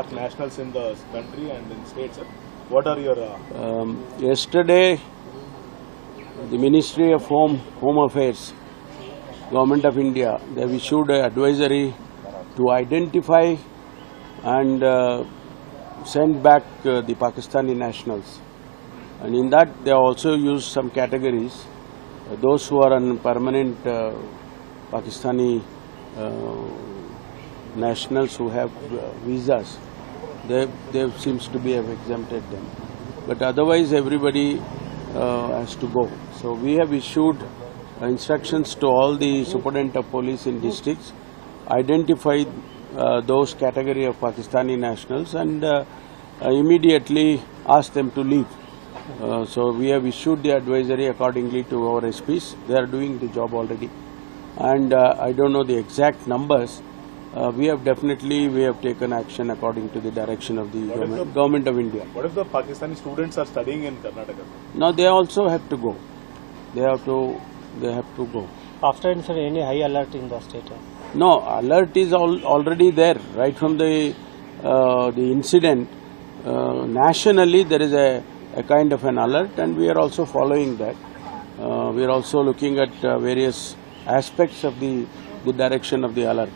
marked nationals in the country and in states. What are your... Yesterday, the Ministry of Home Affairs, Government of India, they have issued an advisory to identify and send back the Pakistani nationals. And in that, they also used some categories. Those who are on permanent Pakistani nationals who have visas, they seems to be have exempted them. But otherwise, everybody has to go. So we have issued instructions to all the superintendent of police in districts, identify those category of Pakistani nationals and immediately ask them to leave. So we have issued the advisory accordingly to our SPs. They are doing the job already. And I don't know the exact numbers. We have taken action according to the direction of the government of India. What if the Pakistani students are studying in Karnataka? No, they also have to go. They have to go. After any high alert in the state? No, alert is already there right from the incident. Nationally, there is a kind of an alert, and we are also following that. We are also looking at various aspects of the direction of the alert.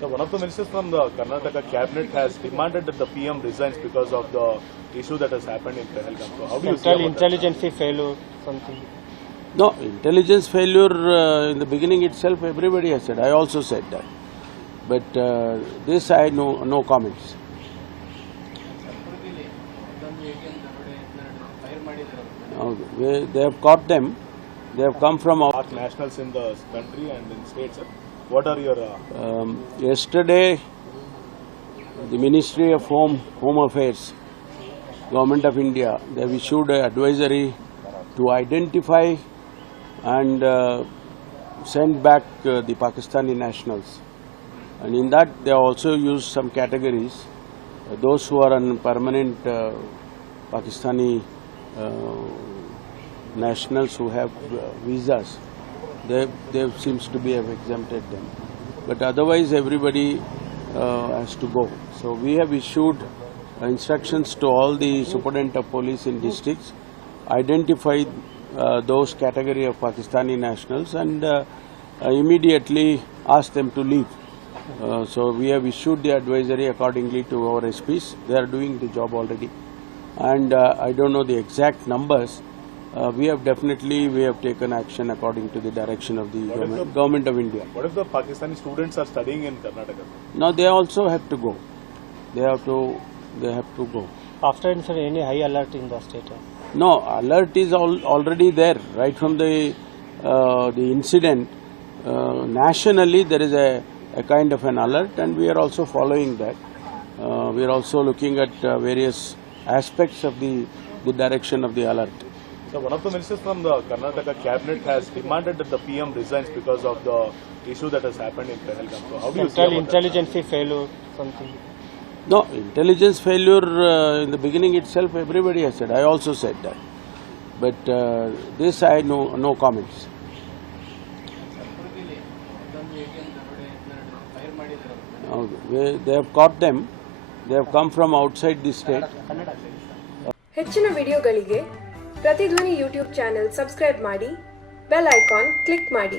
So one of the ministers from the Karnataka cabinet has demanded that the PM resigns because of the issue that has happened in Pahalgam. So how do you see about intelligence failure, something? No, intelligence failure in the beginning itself, everybody has said. I also said that. But this I know no comments. They have caught them. They have come from out. marked nationals in the country and in states. What are your... Yesterday, the Ministry of Home Affairs, Government of India, they have issued an advisory to identify and send back the Pakistani nationals. And in that, they also used some categories. Those who are on permanent Pakistani nationals who have visas, they seems to be have exempted them. But otherwise, everybody has to go. So we have issued instructions to all the superintendent of police in districts, identify those category of Pakistani nationals and immediately ask them to leave. So we have issued the advisory accordingly to our SPs. They are doing the job already. And I don't know the exact numbers. We have taken action according to the direction of the government of India. What if the Pakistani students are studying in Karnataka? No, they also have to go. They have to go. After any high alert in the state? No, alert is already there right from the incident. Nationally, there is a kind of an alert, and we are also following that. We are also looking at various aspects of the direction of the alert. So one of the ministers from the Karnataka cabinet has demanded that the PM resigns because of the issue that has happened in Pahalgam. So how do you see about intelligence failure, something? No, intelligence failure in the beginning itself, everybody has said. I also said that. But this I know no comments. They have caught them. They have come from outside the state. ಹೆಚ್ಚಿನ ವಿಡಿಯೋಗಳಿಗೆ ಪ್ರತಿಧ್ವನಿ YouTube channel subscribe ಮಾಡಿ, bell icon click ಮಾಡಿ.